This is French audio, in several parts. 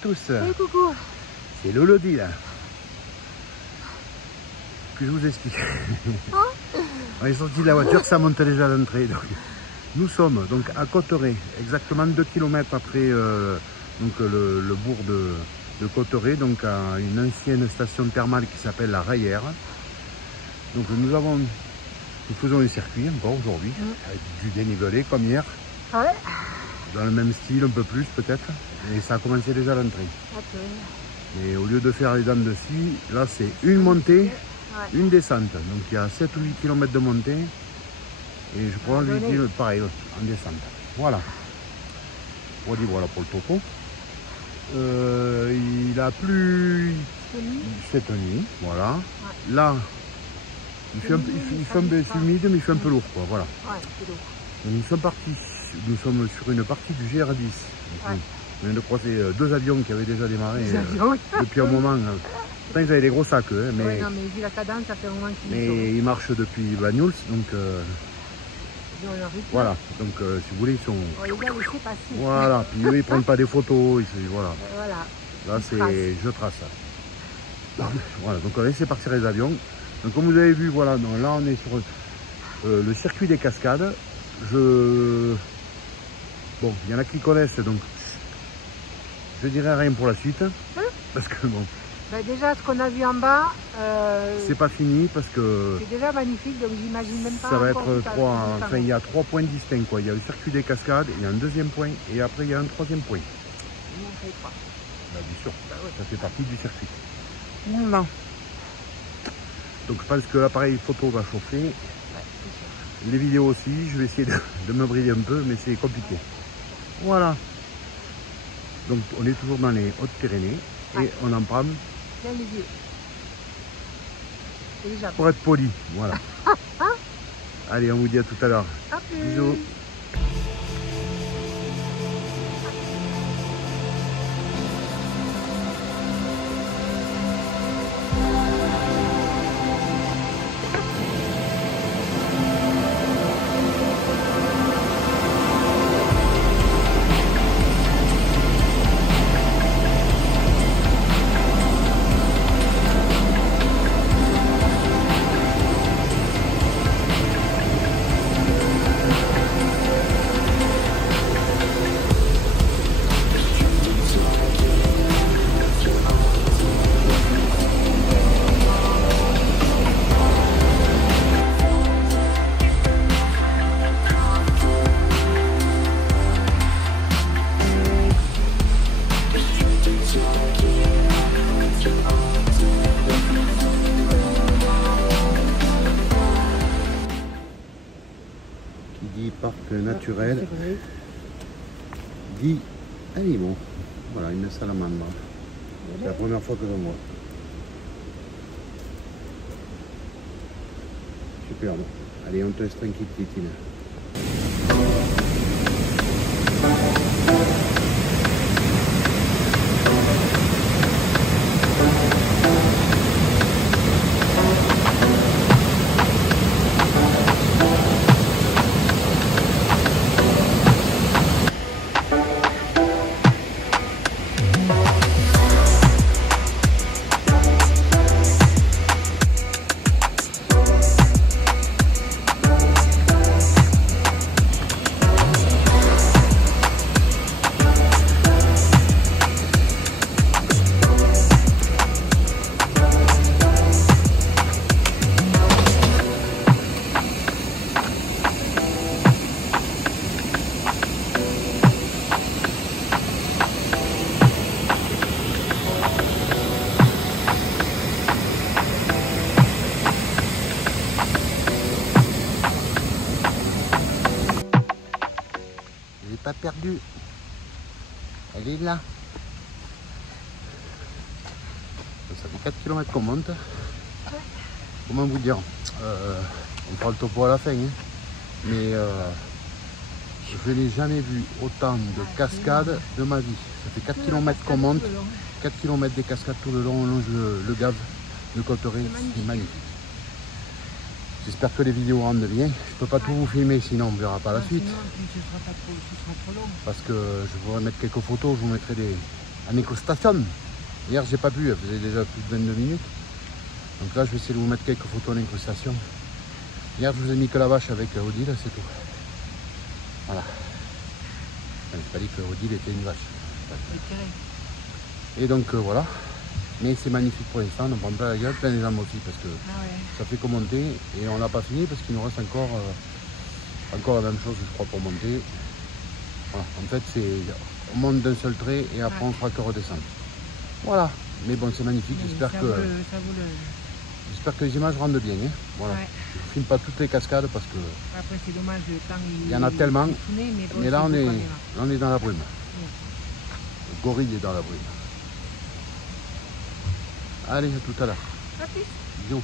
tous. Salut, coucou. C'est Lolodi là. Que je vous explique. On est sorti de la voiture, ça monte déjà à l'entrée. Nous sommes donc à Cauterets, exactement 2 km après donc, le bourg de Cauterets, donc à une ancienne station thermale qui s'appelle la Rayère. Donc nous faisons un circuit encore aujourd'hui, avec du dénivelé comme hier. Ouais. Dans le même style, un peu plus peut-être. Et ça a commencé déjà à l'entrée. Okay. Et au lieu de faire les dents de scie, là c'est une montée, une descente. Donc il y a 7 ou 8 km de montée. Et je prends 8 km pareil en descente. Voilà. On dit voilà pour le topo. Il a plu cette nuit. Voilà. Ouais. Là, il fait un peu humide, mais il fait un peu lourd. Quoi, voilà. Ouais, c'est lourd. Donc, nous sommes sur une partie du GR10. Ouais. On vient de croiser 2 avions qui avaient déjà démarré depuis un moment. Pourtant, ils avaient des gros sacs, hein, mais, ouais, non, mais vu la cadence, ça fait un moment qu'ils mais ils marchent depuis Banyuls, donc voilà. Donc si vous voulez, ils sont. Voilà. Puis eux, ils prennent pas des photos. Voilà. Là, c'est je trace. Voilà. Donc on va laisser partir les avions. Donc comme vous avez vu, voilà. Donc, là, on est sur le circuit des cascades. Bon, il y en a qui connaissent, donc je dirais rien pour la suite. Parce que bon. Ben déjà, ce qu'on a vu en bas, c'est pas fini parce que c'est déjà magnifique, donc j'imagine même pas. Ça va être 3. Enfin, il y a 3 points distincts, quoi. Il y a le circuit des cascades, il y a un deuxième point et après il y a un troisième point. Bah, bien sûr, ça fait partie du circuit. Voilà. Donc je pense que l'appareil photo va chauffer. Les vidéos aussi, je vais essayer de me briller un peu, mais c'est compliqué. Voilà. Donc on est toujours dans les Hautes-Pyrénées et on en prend plein les yeux. Pour être poli, voilà. Allez, on vous dit à tout à l'heure. Bisous. Parc naturel dit animaux. Voilà, une salamandre. C'est la première fois que je vois. Superbe. Allez, on te laisse tranquille, Titine. Pas perdue, elle est là. Ça fait 4 km qu'on monte. Comment vous dire, on fera le topo à la fin, hein. Mais je n'ai jamais vu autant de cascades de ma vie. Ça fait 4 km qu'on monte, 4 km des cascades tout le long, on longe le gave de Cauterets, c'est magnifique. J'espère que les vidéos rendent bien. Je ne peux pas tout vous filmer, sinon on ne verra pas la suite. Parce que je voudrais mettre quelques photos, je vous mettrai à l'écostation. Hier j'ai pas pu, elle faisait déjà plus de 22 minutes. Donc là je vais essayer de vous mettre quelques photos à l'incrustation. Hier je vous ai mis que la vache avec Odile, c'est tout. Voilà. Je n'ai pas dit que Odile était une vache. Et donc voilà. Mais c'est magnifique pour l'instant, on ne prend pas la gueule, plein les jambes aussi parce que ça fait que monter et on n'a pas fini parce qu'il nous reste encore la même chose je crois pour monter. Voilà. En fait on monte d'un seul trait et après on fera que redescendre. Voilà, mais bon c'est magnifique, j'espère que les images rendent bien. Hein. Voilà. Je ne filme pas toutes les cascades parce que après c'est dommage, il y en a tellement, mais là on est dans la brume. Le gorille est dans la brume. Allez, à tout à l'heure. À plus. Bisous.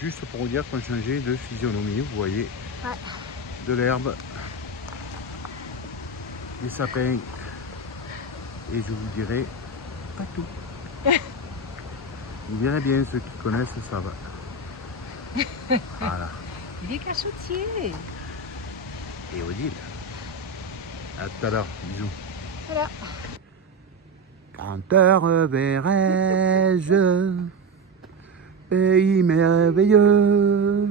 Juste pour vous dire qu'on changeait de physionomie, vous voyez, de l'herbe, des sapins, et je vous dirai pas tout. Vous verrez bien, ceux qui connaissent savent. Voilà. Il est cachotier. Et Odile. À tout à l'heure, bisous. Voilà. Quand heure verrai-je, pays merveilleux.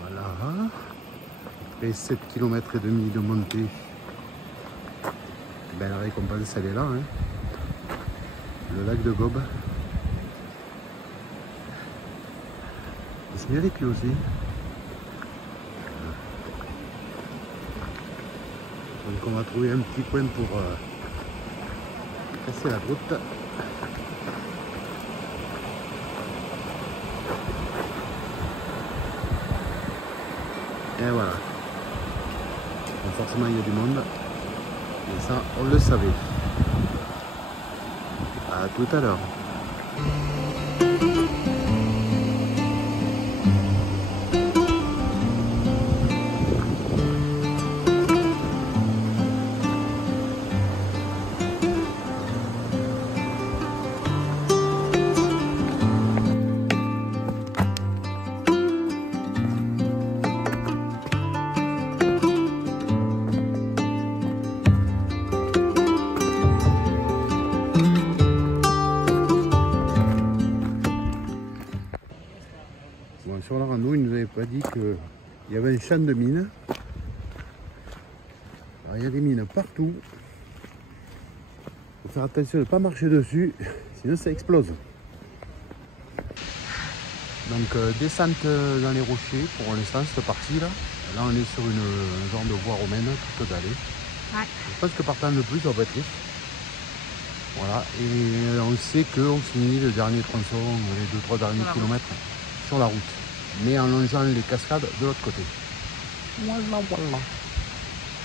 Voilà. Après 7 km et demi de montée, ben, la récompense elle est là. Hein. Le lac de Gob. Il se met les pieds aussi. Donc on va trouver un petit coin pour casser la route. Et voilà. Donc forcément il y a du monde. Et ça on le savait. À tout à l'heure. Bon, sur la rando, il ne nous avait pas dit qu'il y avait un champ de mines. Alors, il y a des mines partout. Il faut faire attention de ne pas marcher dessus, sinon ça explose. Donc descente dans les rochers pour l'instant, cette partie-là. Là, on est sur une genre de voie romaine, toute dallée. Ouais. Je pense que partant de plus, ça va être riche. Voilà, et on sait qu'on finit le dernier tronçon, les 2-3 derniers kilomètres sur la route, mais en longeant les cascades de l'autre côté. Voilà, voilà.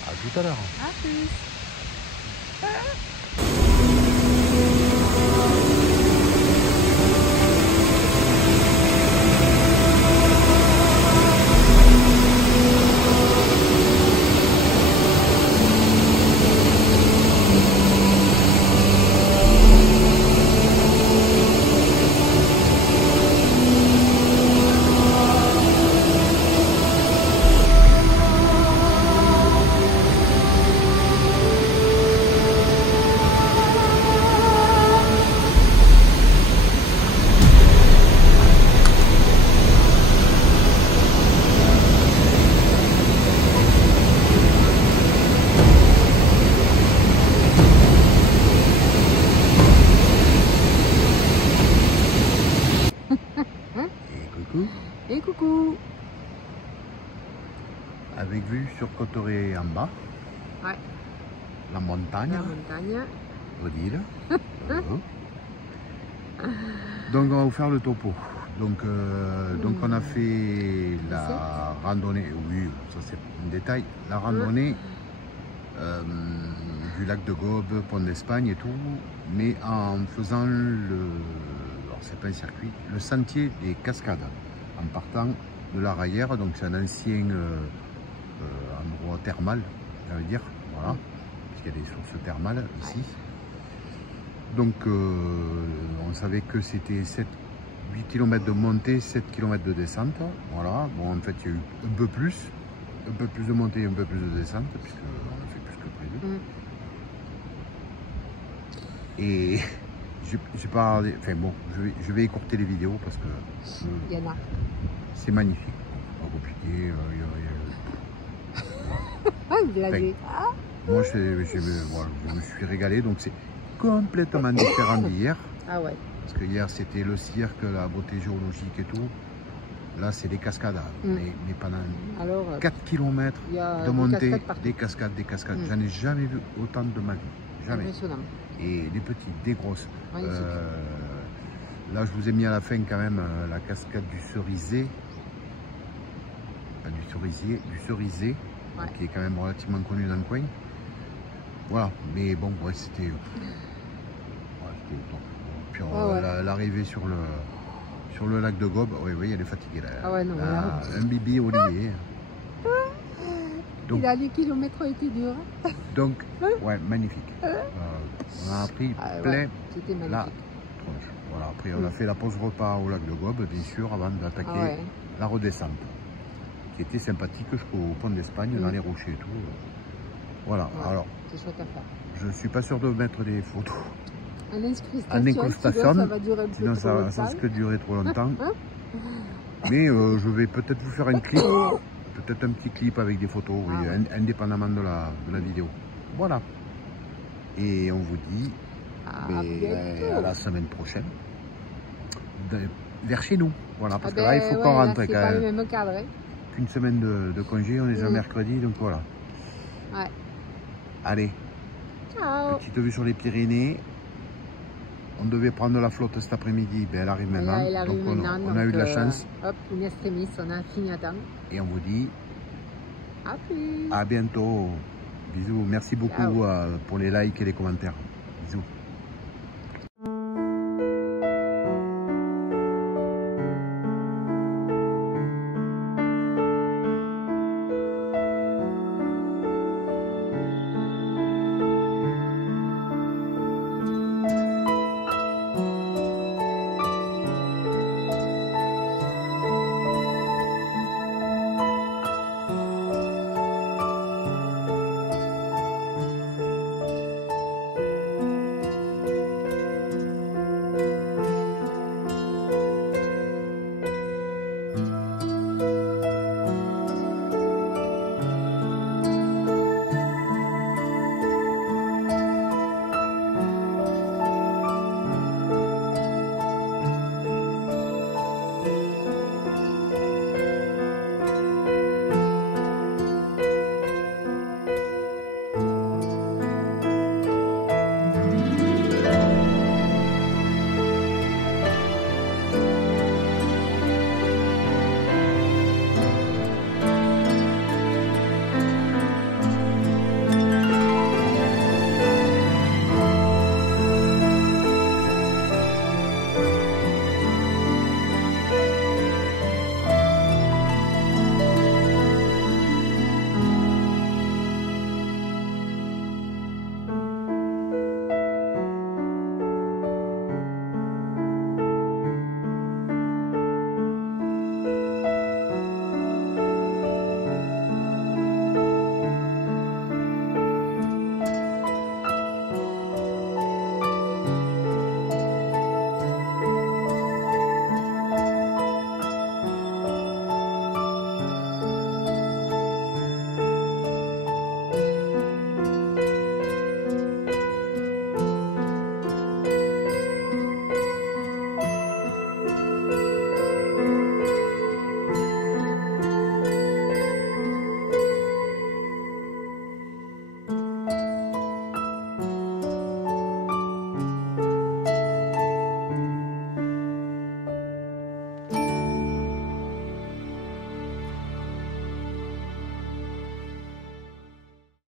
À tout à l'heure. À plus. Et coucou. Avec vue sur Cotoré en bas. Ouais. La montagne. La montagne. Odile. Donc on va vous faire le topo. Donc on a fait la randonnée, oui, ça c'est un détail, la randonnée du lac de Gob, Pont d'Espagne et tout, mais en faisant alors c'est pas un circuit, le sentier des cascades, en partant de la Rayère, donc c'est un ancien endroit thermal, ça veut dire, voilà, puisqu'il y a des sources thermales ici. Donc on savait que c'était 8 km de montée, 7 km de descente. Voilà, bon en fait il y a eu un peu plus de montée, un peu plus de descente, puisqu'on a fait plus que prévu. Et j'ai pas. Enfin bon, je vais écourter les vidéos parce que c'est magnifique. Pas compliqué. Moi je me suis régalé, donc c'est complètement différent d'hier. Ah ouais. Parce que hier c'était le cirque, la beauté géologique et tout. Là c'est des cascades. Mais pendant 4 km de montée, des cascades. J'en ai jamais vu autant de ma vie. Jamais. Impressionnant. Et des petites, des grosses. Là je vous ai mis à la fin quand même la cascade du Cerisé. Pas du Cerisier, du Cerisé. Ouais. Qui est quand même relativement connu dans le coin. Voilà, mais bon, ouais, c'était puis l'arrivée sur le lac de Gob, oui, elle est fatiguée là. Ah ouais, non, un bibi Olivier. Donc, il a les kilomètres été dur. Donc, ouais, magnifique. On a appris plein la tronche. Voilà, après on a fait la pause repas au lac de Gob, bien sûr, avant d'attaquer la redescente. Qui était sympathique jusqu'au Pont d'Espagne, dans les rochers et tout. Voilà, alors, c'est chouette à faire. Je suis pas sûr de mettre des photos. En incrustation, ça va durer un peu sinon trop ça longtemps. risque de durer trop longtemps. Mais je vais peut-être vous faire un clip, peut-être un petit clip avec des photos, oui, ouais. Indépendamment de la vidéo. Voilà. Et on vous dit à la semaine prochaine, vers chez nous. Voilà, parce que là, il faut qu'on rentre quand même. Le même cadre, hein. Une semaine de congé, on est déjà mercredi, donc voilà. Ouais. Allez, ciao. petite vue sur les Pyrénées. On devait prendre la flotte cet après-midi, ben elle arrive maintenant. Elle arrive donc maintenant, on a eu de la chance. Hop, une extrémiste, on a fini à temps. Et on vous dit à plus. À bientôt. Bisous. Merci beaucoup pour les likes et les commentaires. Bisous.